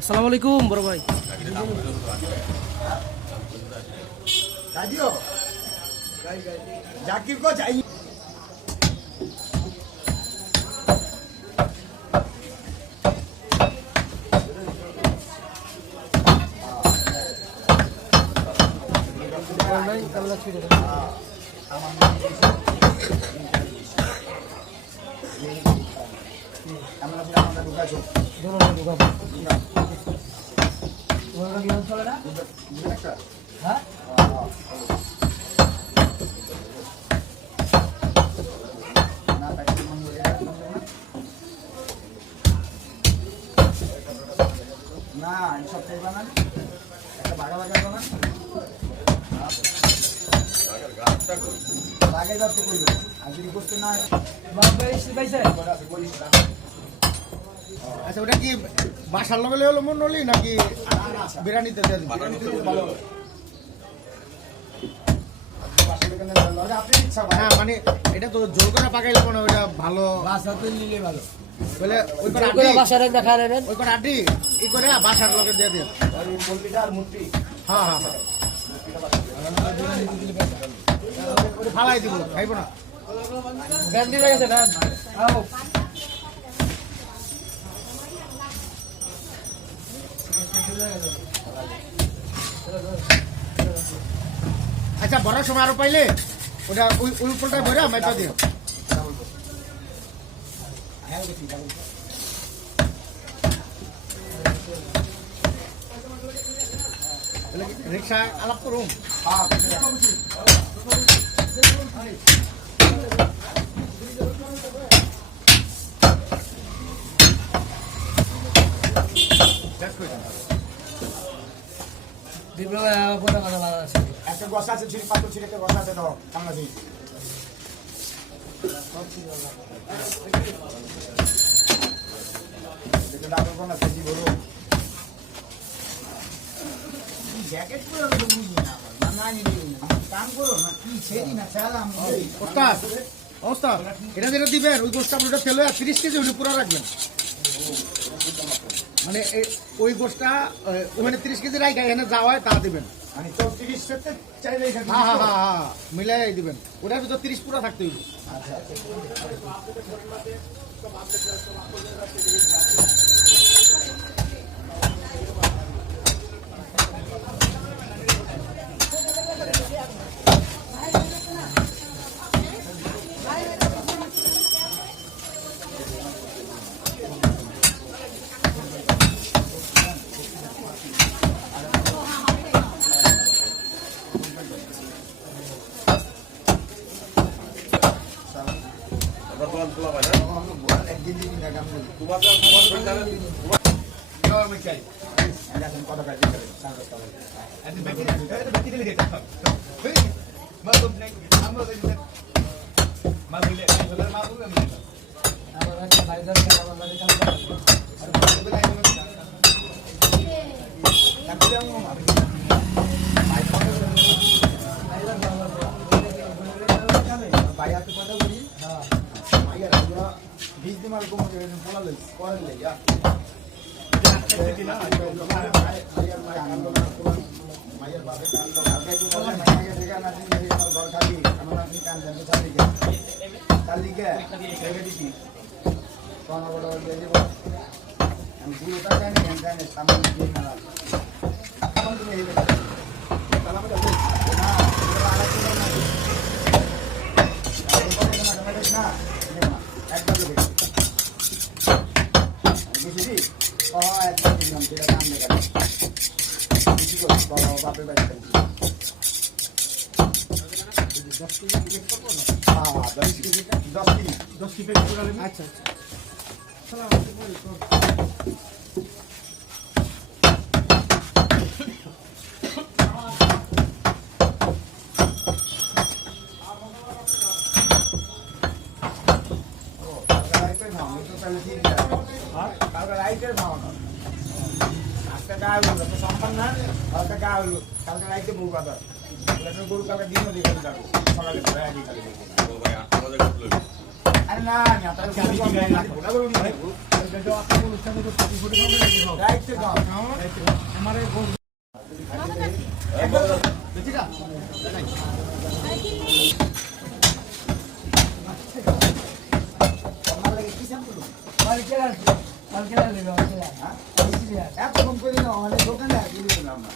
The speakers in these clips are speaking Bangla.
আসসালামু আলাইকুম বড় ভাই। জাকির কো যাই না সব চাইবা না একটা বাগা বাগা না বাগাই যাচ্ছে কইলো আর যদি করতে না আচ্ছা ওটা কি বাসার লগে হলো মন নলি নাকি বিরিয়ানিতে দিয়ে দিবেন? হ্যাঁ মানে এটা তো জোর করে পাকাইলে কোনো ওটা ভালো বাসাতে নিলে ভালো বলে ওই বাসার দেখা নেবেন ওই করে আড্ডি ই করে বাসার লগে দিয়ে দিন। মুরগিটা আর মুরগি হ্যাঁ হ্যাঁ ফালাই দিব খাইব না। ব্যান দিয়ে গেছে ব্যান। আচ্ছা বড়ার সময় আরো পাইলে ওটা ওই ওই উপরটায় ভরে মেটা দিও। রিক্সা আলাপ করুন। একটা গসা আছে ছিড়ি পাথর ছিড়ে একটা গসা আছে তো কামনা দিই দেখো ডাবল কোন আছে জি বলো জ্যাকেট পরে তো বুঝি না না নি কাম করো না কি ছেড়ি না চালাম ওস্তাদ ওস্তাদ এটা যেটা দিবেন ওই গোষ্ঠটা আপনারা ফেলে 30 কেজি ওটা পুরো রাখবেন। মানে ওই গোষ্ঠটা ওখানে 30 কেজি রাখা এখানে যা হয় তা দিবেন। মানে 34 সেতে চাইলে এখানে হ্যাঁ হ্যাঁ হ্যাঁ হ্যাঁ মিলাই দিবেন। ওটার ভিতর 30 পুরো থাকতে হইবে। আচ্ছা হ্যাঁ 10 কেজি 10 কেজি আচ্ছা আচ্ছা কালকে রাইতের খাওয়ানো আজকে গা হইলো তো সম্মান না কালকে গা হইলো কালকে রাইতে বউ কথা গরু কালকে দিনও দেখে যাবো সকালে ঘরে আগে কালে আরে না না তাহলে রাইতে খাও আমারে আমার লাগে কি সাম করলো কালকে লাগবে এত কম করে না অনেক দোকানে দিয়ে দিলাম না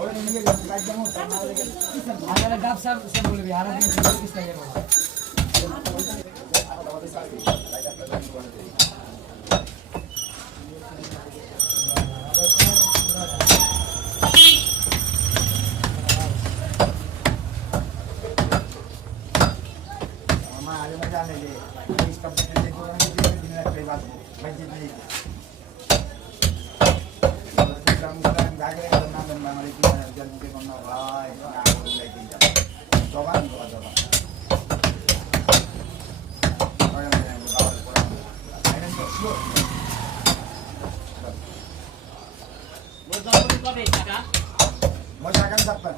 ওরে নিয়ে গেলাম কাজ জানো আমার লাগে কি সাম আমরা গাব সাহেব বলবি আর দিন কিছু নাই আমার আগে না জানে যে এই কোম্পানিতে যে কোন দিন রাখতে বাদ বাজে নেই কাম করেন গাগে না দেন আমার কি জলদি কোন ভাই না বলে দিন জবান জবান মজা কেন থাকবেন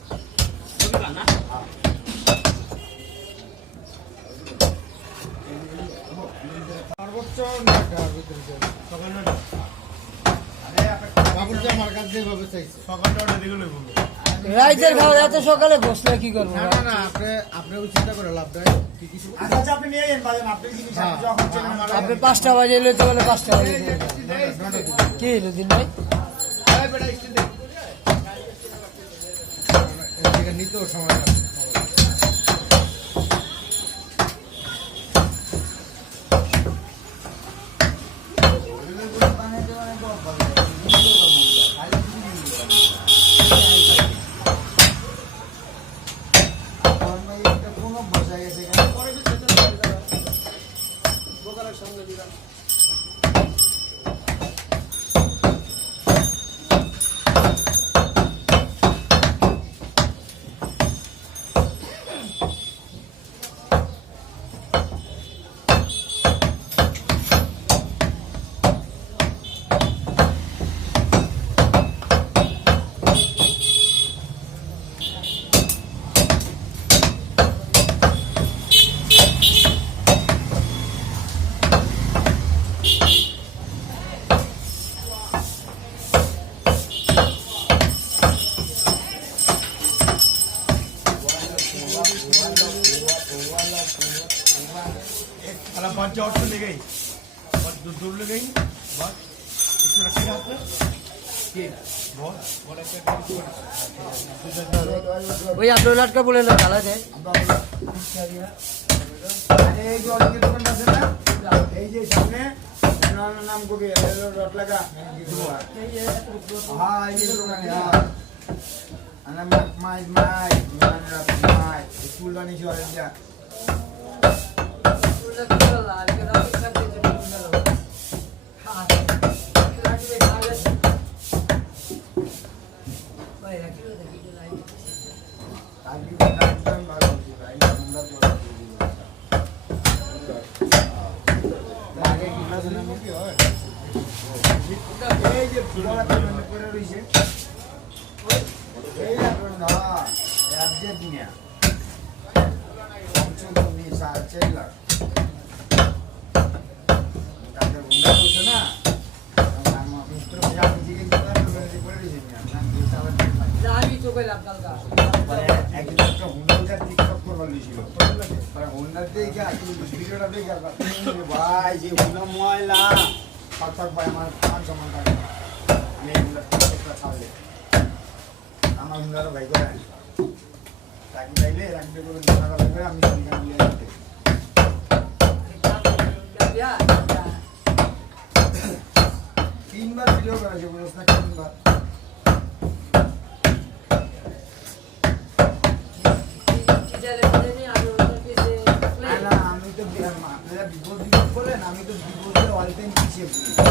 সর্বোচ্চ 9টার ভিতরে সকাল 9টা বাবুল যে আমার কাছে যেভাবে চাইছে সকাল 9টা দিকে লইব রাইতের খাওয়া এত সকালে বসলে কি করবো না না না আপনি ওই চিন্তা করে লাভ নাই কি কিছু আচ্ছা আপনি নিয়ে যান বাজেন আপনি জিনিস আপনি যখন চেনেন আমার আপনি 5টা বাজে এলে তো বলে 5টা বাজে কি দিন ভাই এদিকে নিতেও সময় লাগবে কোনো বোঝা গেছে এখানে পরে দোকানের সামনে দিলাম अला 5 और ले गई और दूर ले गई बस इसमें रखी हाथ में के बहुत बोला ওই আপনার লাটকা বলে না ঢালা যায় এই যে অনেক দোকান আছে না এই যে সামনে নাম কোকে রট লাগা হ্যাঁ এই যে দোকানে হ্যাঁ আনা মাই স্কুল বানিয়েছি অনেক যা এই যে বড় করে রইছে এই আপনার না রাজ্যে দুনিয়া অঞ্চল নিয়ে সাথে লাগ তাদের গুন্ডা বলছে না আমার মিত্র জানি যে করে রইছে না আমি তো কইলাম কালকা একটা হুন্ডার টিকটক করবার লিছিল হুন্ডার দেখে ভিডিওটা দেখে ভাই যে হুন্ডা ময়লা থাক ভাই আমার মান সম্মান থাকে আমি হুন্ডার টিকটকটা ছাড়লে আমার হুন্ডার ভাই করে তাকে চাইলে রাখবে করে হুন্ডার ভাই করে আমি সঙ্গে মিলে যেতে তিনবার ভিডিও করেছে বলছ না তিনবার কি জায়গা বিপদ বলেন, আমি তো বিপদে অল টাইম পিছিয়ে পড়ি।